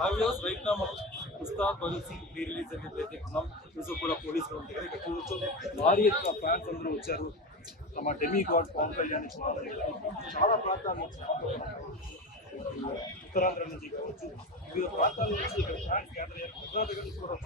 Right నా మనం Ustaad Bhagat Singh pre release అని చెప్పి ఉన్నాం. చూసి కూడా పోలీసులు ఉంటారు. ఇక్కడ చూడొచ్చు భారీ ఎత్తున ఫ్యాన్స్ అందరూ వచ్చారు. తమ డెమీ గాడ్ పవన్ కళ్యాణ్ చాలా ప్రాంతాల నుంచి ఉత్తరాంధ్ర నుంచి కావచ్చు, వివిధ ప్రాంతాల నుంచి ఇక్కడ ఫ్యాన్స్ గ్యాదర్ అయ్యారు. కర్ణాటక నుంచి కూడా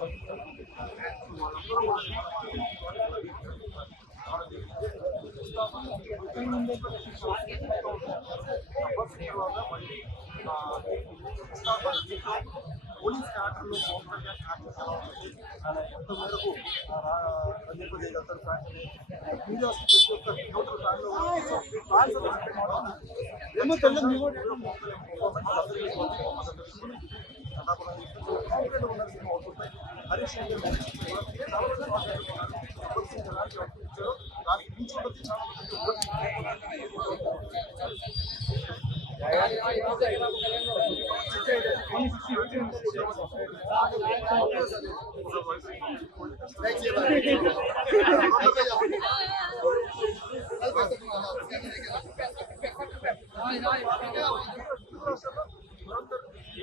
పోలీస్ క్యారెక్టర్లో పవన్ కళ్యాణ్ యాక్షన్ ఎలా ఉంటుంది, ఆయన ఎంత మేరకు రంజింపజేయగలుగుతారు ఫ్యాన్స్ క్యూరియాసిటీ ప్రతి ఒక్క టోటల్ ఫ్యాన్లో హరీష్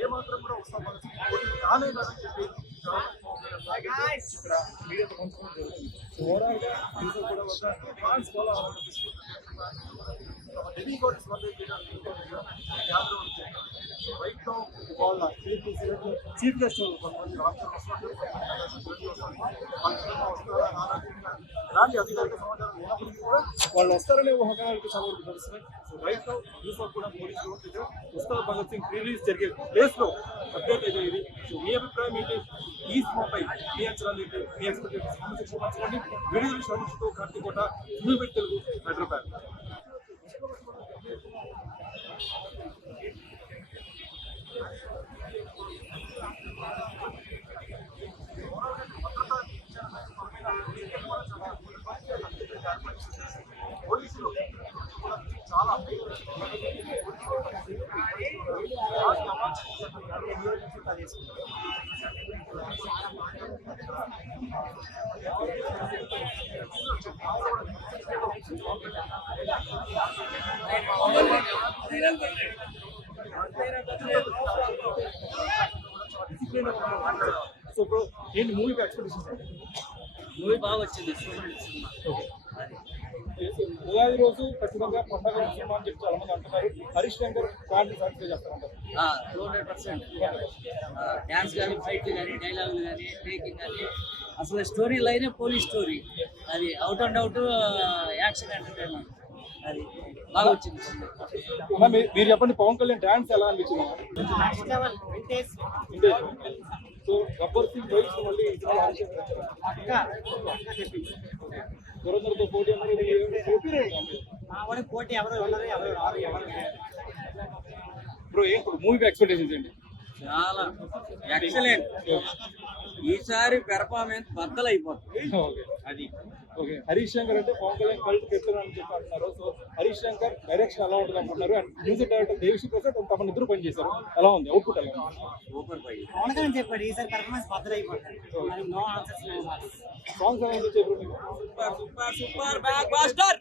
ఏమాత్రం కూడా వస్తాం కాలేదని చెప్పి మీడియాతో పంచుకోవడం జరుగుతుంది. ఓవరాల్గా కూడా ఒక ఫ్యాన్స్ ఫాలో వాళ్ళ చీఫ్ గెస్ట్ కొంతమంది రాని అధికారిక సమాచారం లేనప్పటికీ కూడా వాళ్ళు వస్తారనే ఊహాగానాలకు సవాళ్ళు నడుస్తున్నాయి. సో రైట్ నౌ న్యూస్ కూడా పోలీసులు ఉస్తాద్ భగత్ సింగ్ రిలీజ్ జరిగే ప్లేస్ లో అప్డేట్ అయితే ఇది. సో మీ అభిప్రాయం ఏంటి? ఈ సినిమాపై మీ అంచనాలు ఏంటి? మీ ఎక్స్పెక్టేషన్స్ పంచుకోండి. వీడియోలు శ్రమించుతూ కార్తీకోట తెలుగు హైదరాబాద్. పోలీసులు చాలా సో ఇప్పుడు ఏంటి మూవీ ఎక్స్పెక్టేషన్స్? మూవీ బాగా వచ్చింది. ఉగాది రోజు ఖచ్చితంగా పండగ సినిమా అని చెప్పి చాలా మంది అంటున్నారు. హరీష్ శంకర్ కార్డు సాటిస్ఫై చేస్తారంటారు. 200% డ్యాన్స్ కానీ, ఫైట్ కానీ, డైలాగులు కానీ, టేకింగ్ కానీ, అసలు స్టోరీ లైనే పోలీస్ స్టోరీ. అది out and out action entertainment. అది బాగా వచ్చింది. మీరు చెప్పండి, పవన్ కళ్యాణ్ డాన్స్ ఎలా అనిపించింది? సో గబ్బర్ సింగ్ బైక్స్ మళ్ళీ దురందరితో పోటీ పోటీ ఎవరు బ్రో, ఇప్పుడు మూవీ ఎక్స్పెక్టేషన్స్ ఏంటి? చాలా ఎక్సలెంట్. ఈసారి పెర్ఫార్మెన్స్ బద్దలైపోతుంది. అది ఓకే. హరీష్ శంకర్ అంటే పవన్ కళ్యాణ్ కల్ట్ పెడతారు అని చెప్పి అంటున్నారు. సో హరీష్ శంకర్ డైరెక్షన్ ఎలా ఉంటుంది అనుకుంటున్నారు? And music director Devi Sri Prasad తమ ఇద్దరు పని చేశారు. ఎలా ఉంది అవుట్పుట్? ఎలా ఉంది? సూపర్ పై పవన్ కళ్యాణ్ చెప్పాడు ఈసారి పెర్ఫార్మెన్స్ బద్దలైపోతుంది. No answers. సాంగ్స్ అనేది చెప్పారు. Super super super block buster.